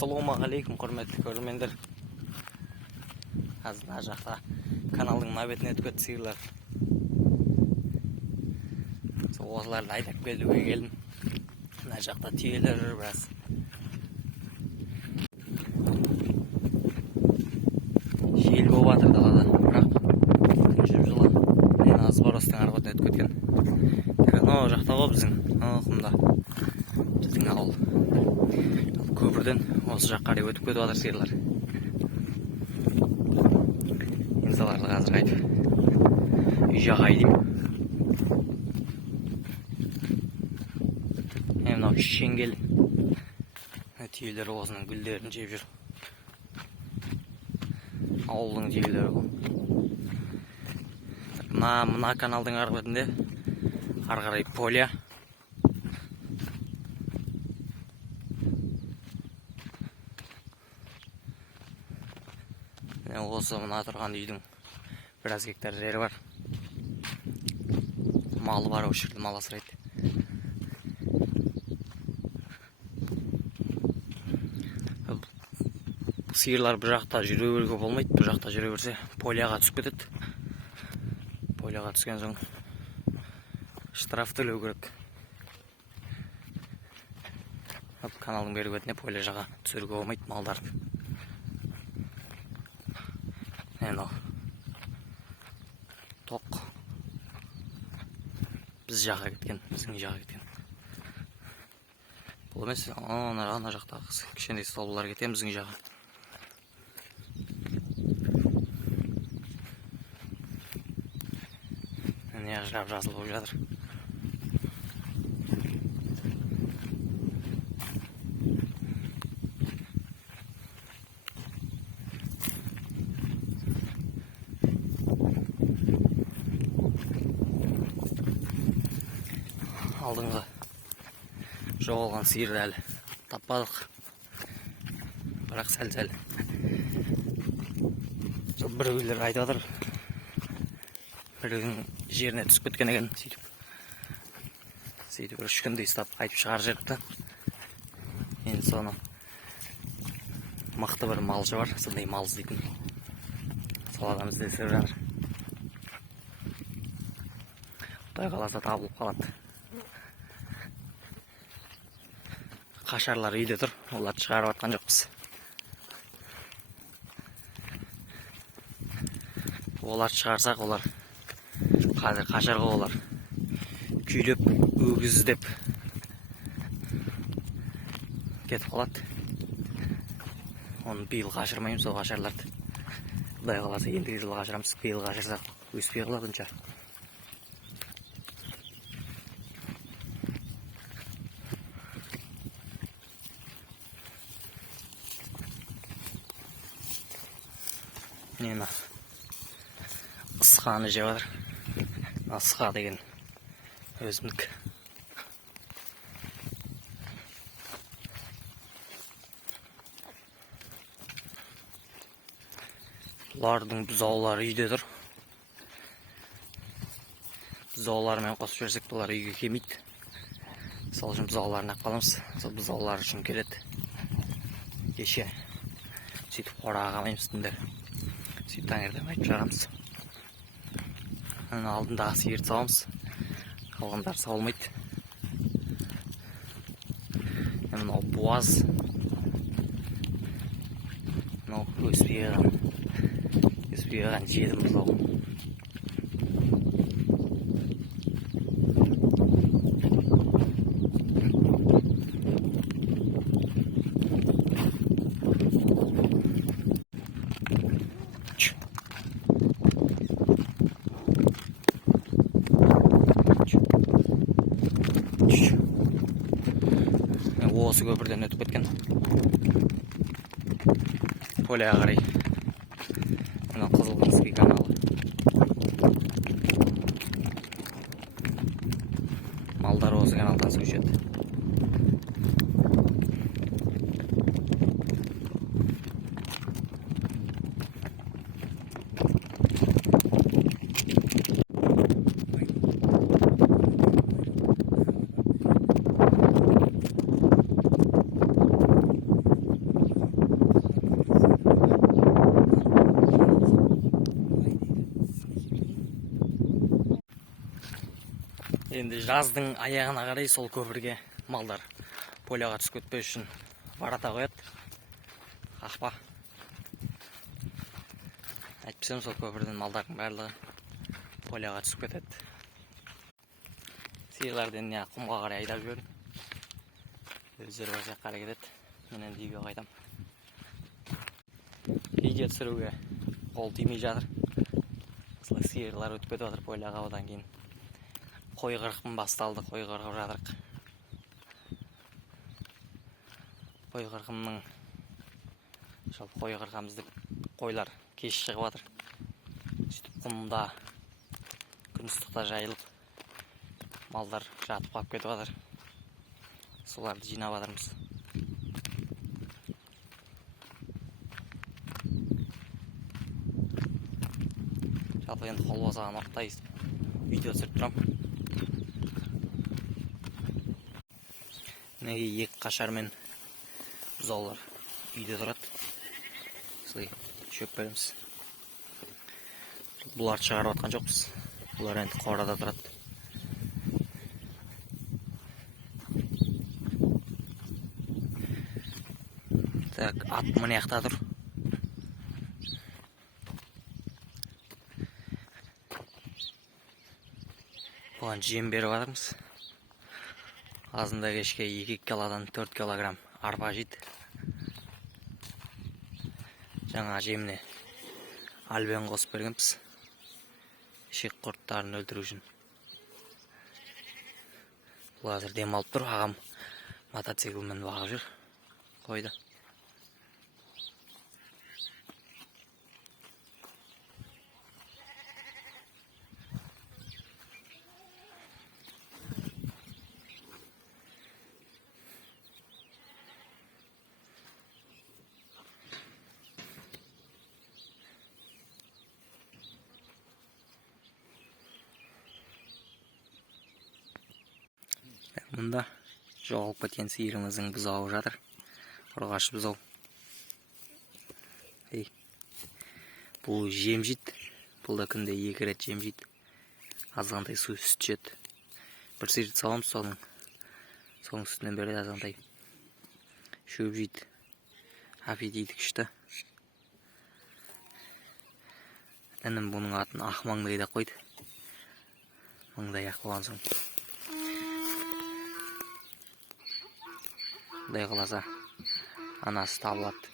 Ассалаумағалейкум, құрметті көрермендер. Қазір мына жақта каналдың мына бетіне өтіп кетті сиырлар. Осыларды айдап келуге келдім. Мына жақта түйелер жүр біраз. Жел болып жатыр далада, бірақ күн жып-жылы. Мен азборостың арғы бетіне өтіп кеткен. О жақта ғой біздің құмда. Біздің ауыл. Көпірден осы жаққа қарай өтіп кетіп жатыр сиырлар. Енді соларды қазір қайтып үй жаққа айдаймын. Мынау шеңгел түйелер осының гүлдерін жеп жүр. Ауылдың түйелері бұл. Мына каналдың арғы бетінде ары қарай поля. Осы мына тұрған үйдің біраз гектар жері бар. Малы бар, осы жерде мал асырайды. Сиырлар бір жақта жүре беруге болмайды. Бір жақта жүре берсе поляға түсіп кетеді. Поляға түскен соң штраф төлеу керек. Каналдың бері бетіне поля жаққа түсіруге болмайды малдарды. Тоқ біз жаққа кеткен, біздің жаққа кеткен. Бұл емес, ана жақта кішкентай столбылар кеткен біздің жаққа. Не жап-жасыл болып жатыр. Алдыңғы жоғалған сиырды әлі таппадық, бірақ сәл-сәл бір үйлер айтып жатыр, біреудің жеріне түсіп кеткен екен. Сөйтіп бір 3 күндей ұстап қайтып шығарып жіберіпті. Енді соны мықты бір малшы бар, сондай мал іздейтін. Сол адам іздестіріп жатыр. Құдай қаласа табылып қалады. Қашарлар үйде тұр, оларды шығарып атқан жоқпыз. Оларды шығарсақ, олар қазір қашарға олар күйлеп, өгіз іздеп кетіп қалады. Оны биыл қашырмаймыз, сол қашарларды. Құдай қаласа ендігі жылы қашырамыз. Биыл қашырсақ өспей қалады онша. Нені ысқаны жеп жатыр. Ысқа деген өзімдік. Бұлардың бұзаулары үйде тұр. Бұзаулармен қосып жіберсек, бұлар үйге келмейді. Сол үшін бұзауларына қаламыз. Сол бұзаулар үшін келеді. Кеше сөйтіп қораға қалмаймыз түндер. Сөйтіп таңертең айтып шығарамыз. Алдындағы сиырды сауамыз. Қалғандар сауылмайды. Мынау буаз. Мынау өспей қалған жетім бұзау. Осы көпірден өтіп кеткен. Поляға қарай. Мына қызыл каналы. Малдар осы каналдан су ішеді. Енді жаздың аяғына қарай сол көпірге малдар поляға түсіп кетпес үшін барата қояды. Қақпа. Әйтпесем сол көпірден малдардың барлығы поляға түсіп кетеді. Сиырлардың не құмға қарай айдап жібердім. Өздері бар жаққа қарай кетеді. Мен енді үйге қайтам. Видео түсіруге қол тимей жатыр. Осылай сиырлар өтіп кетіп жатыр поляға. Одан кейін қой қырқым басталды. Қой қырқып жатырық. Қой қырқымның қой қырқамызды қойлар кеш шығып жатыр. Сөйтіп құмда күн ыстықта жайылып малдар жатып қалып кетіп жатыр. Соларды жинап жатырмыз. Жалпы енді қол босаған уақытта видео түсіріп тұрам. Неге екі қашар мен бұзаулар үйде тұрады. Осылай шөп береміз. Бұларды шығарып атқан жоқпыз. Бұлар енді қорада тұрады. Так, ат мына жақта тұр. Бұған жем беріп жатырмыз. Азында кешке 2 килодан 4 килограмм арпа жейді. Жаңа жеміне альбен қосып бергенбіз. Ішек құрттарын өлтіру үшін. Бұл қазір демалып тұр. Ағам мотоциклмен бағып жүр. Қойды. Мұнда жоғалып кеткен сиырымыздың бұзауы жатыр. Ұрғашы бұзау. Бұл жем жейді. Бұл да күнде 2 рет жем жейді. Азғантай су сүт жеді. Бір сиырды саламыз, соның сүтінен береді азғантай. Шөп жейді. Аппетиті күшті. Інім бұның атын ақ маңдай да қойды. Маңдай ақ болған соң. Құдай қаласа анасы табылады.